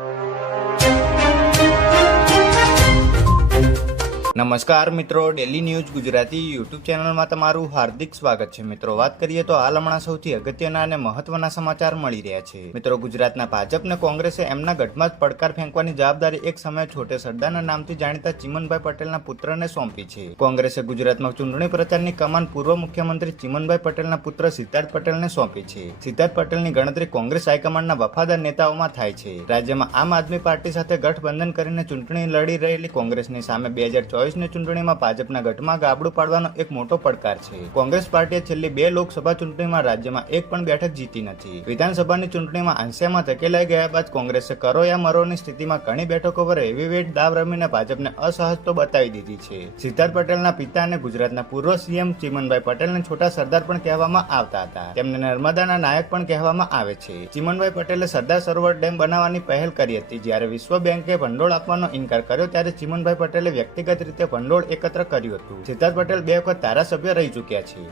you. નમસ્કાર મિત્રો daily news Gujarati YouTube ચેનલમાં તમારું હાર્દિક સ્વાગત છે. મિત્રો, વાત કરીએ તો હાલ હમણાં સૌથી અગત્યના અને મહત્વના સમાચાર મળી રહ્યા છે. મિત્રો, ગુજરાતના ભાજપ અને કોંગ્રેસે એમના ગઢમાં જ પડકાર ફેંકવાની જવાબદારી એક સમયે છોટે સરદારના નામથી જાણીતા ચિમનભાઈ પટેલના પુત્રને સોંપી છે. કોંગ્રેસે ગુજરાતમાં ચૂંટણી પ્રચારની કમાન પૂર્વ મુખ્યમંત્રી ચિમનભાઈ પટેલના પુત્ર સિદ્ધાર્થ પટેલને સોંપી છે. સિદ્ધાર્થ પટેલની ગણતરી કોંગ્રેસ હાઈકમાન્ડના વફાદાર નેતાઓમાં થાય છે. રાજ્યમાં આમ આદમી પાર્ટી સાથે ગઠબંધન કરીને ચૂંટણી લડી રહેલી કોંગ્રેસની સામે બે હજાર ચોવીસની ચૂંટણીમાં ભાજપના ગઢમાં ગાબડું પાડવાનો એક મોટો પડકાર છે. કોંગ્રેસ પાર્ટીએ છેલ્લી બે લોકસભા ચૂંટણીમાં રાજ્યમાં એક પણ બેઠક જીતી નથી. વિધાનસભાની ચૂંટણીમાં અંશેમાં ધકેલાઈ ગયા બાદ કોંગ્રેસે કરો યા મરોની સ્થિતિમાં ઘણી બેઠકો પર હેવીવેટ દાવ રમીને ભાજપને અસહજતો બતાવી દીધી છે. સિદ્ધાર્થ પટેલના પિતા અને ગુજરાતના પૂર્વ સીએમ ચિમનભાઈ પટેલને છોટા સરદાર પણ કહેવામાં આવતા હતા. તેમને નર્મદાના નાયક પણ કહેવામાં આવે છે. ચિમનભાઈ પટેલે સરદાર સરોવર ડેમ બનાવવાની પહેલ કરી હતી. જ્યારે વિશ્વ બેંકે ભંડોળ આપવાનો ઇનકાર કર્યો, ત્યારે ચીમનભાઈ પટેલે વ્યક્તિગત રીતે ભંડોળ એકત્ર કર્યું હતું. સિદ્ધાર્થ પટેલ બે વખત ધારાસભ્ય રહી ચૂક્યા છે.